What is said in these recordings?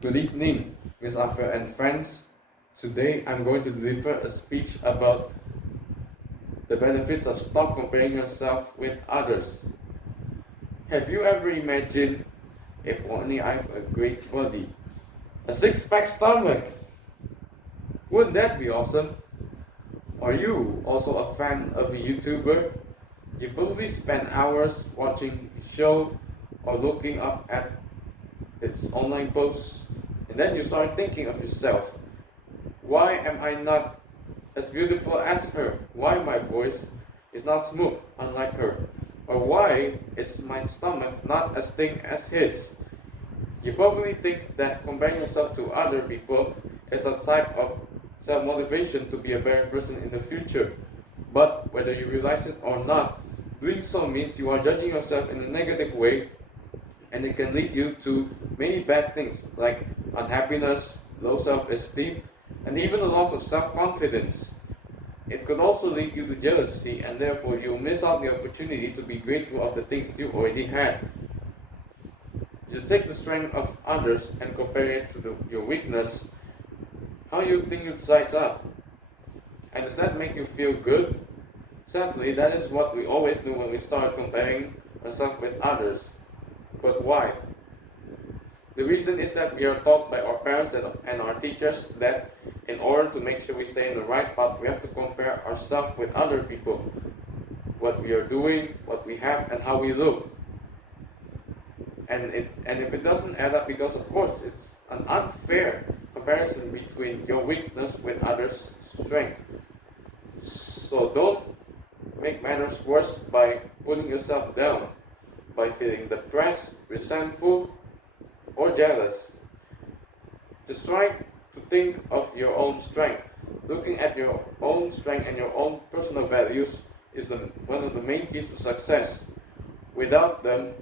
Good evening, Miss Afra and friends. Today I'm going to deliver a speech about the benefits of stop comparing yourself with others. Have you ever imagined, if only I have a great body, a six-pack stomach? Wouldn't that be awesome? Are you also a fan of a YouTuber? You probably spend hours watching a show or looking up at its online posts, and then you start thinking of yourself. Why am I not as beautiful as her? Why my voice is not smooth, unlike her? Or why is my stomach not as thin as his? You probably think that comparing yourself to other people is a type of self-motivation to be a better person in the future. But whether you realize it or not, doing so means you are judging yourself in a negative way, and it can lead you to many bad things like unhappiness, low self-esteem, and even a loss of self-confidence. It could also lead you to jealousy, and therefore you'll miss out the opportunity to be grateful of the things you already had. You take the strength of others and compare it to your weakness. How you think you'd size up? And does that make you feel good? Sadly, that is what we always do when we start comparing ourselves with others. But why? The reason is that we are taught by our parents and our teachers that in order to make sure we stay in the right path, we have to compare ourselves with other people. What we are doing, what we have, and how we look. And if it doesn't add up, because of course it's an unfair comparison between your weakness with others' strength. So don't make matters worse by putting yourself down, by feeling depressed, resentful, or jealous. Just try to think of your own strength. Looking at your own strength and your own personal values is one of the main keys to success. Without them,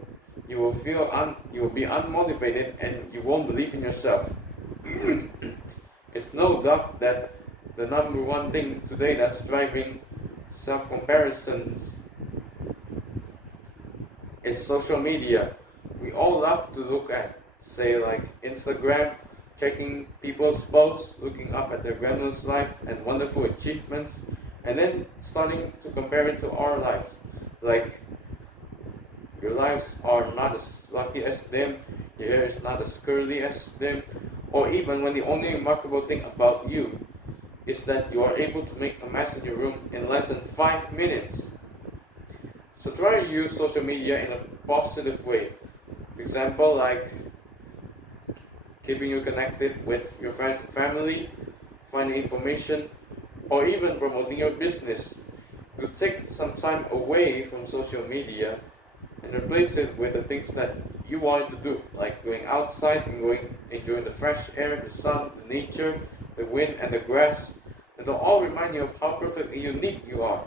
you will be unmotivated and you won't believe in yourself. It's no doubt that the number one thing today that's driving self-comparisons is social media. We all love to look at, say, like Instagram, checking people's posts, looking up at their grandma's life and wonderful achievements, and then starting to compare it to our life. Like, your lives are not as lucky as them, your hair is not as curly as them, or even when the only remarkable thing about you is that you are able to make a mess in your room in less than 5 minutes. So try to use social media in a positive way. For example, like keeping you connected with your friends and family, finding information, or even promoting your business. You take some time away from social media and replace it with the things that you want to do, like going outside and enjoying the fresh air, the sun, the nature, the wind, and the grass. And they'll all remind you of how perfectly unique you are.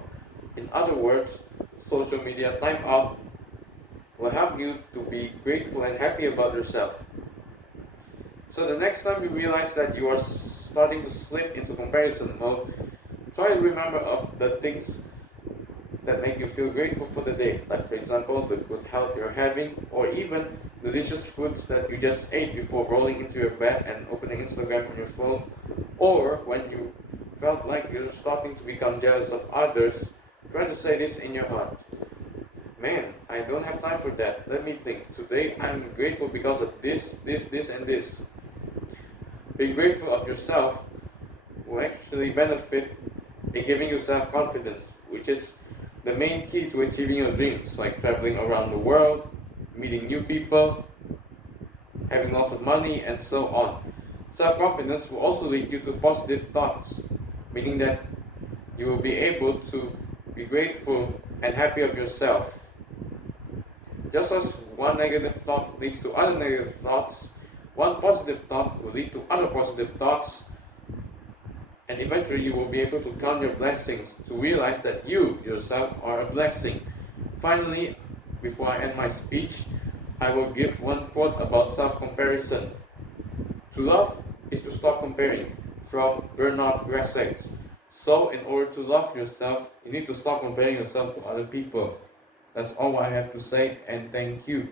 In other words, social media time out will help you to be grateful and happy about yourself. So the next time you realize that you are starting to slip into comparison mode, try to remember of the things that make you feel grateful for the day. Like, for example, the good health you're having, or even delicious foods that you just ate before rolling into your bed and opening Instagram on your phone. Or when you felt like you're starting to become jealous of others, try to say this in your heart. Man, I don't have time for that. Let me think. Today I'm grateful because of this, and this. Being grateful of yourself will actually benefit in giving you self-confidence, which is the main key to achieving your dreams, like traveling around the world, meeting new people, having lots of money, and so on. Self-confidence will also lead you to positive thoughts, meaning that you will be able to be grateful and happy of yourself. Just as one negative thought leads to other negative thoughts, one positive thought will lead to other positive thoughts, and eventually you will be able to count your blessings to realize that you yourself are a blessing. Finally, before I end my speech, I will give one quote about self-comparison. To love is to stop comparing, from Bernard Grassett. So in order to love yourself, you need to stop comparing yourself to other people. That's all I have to say, and thank you.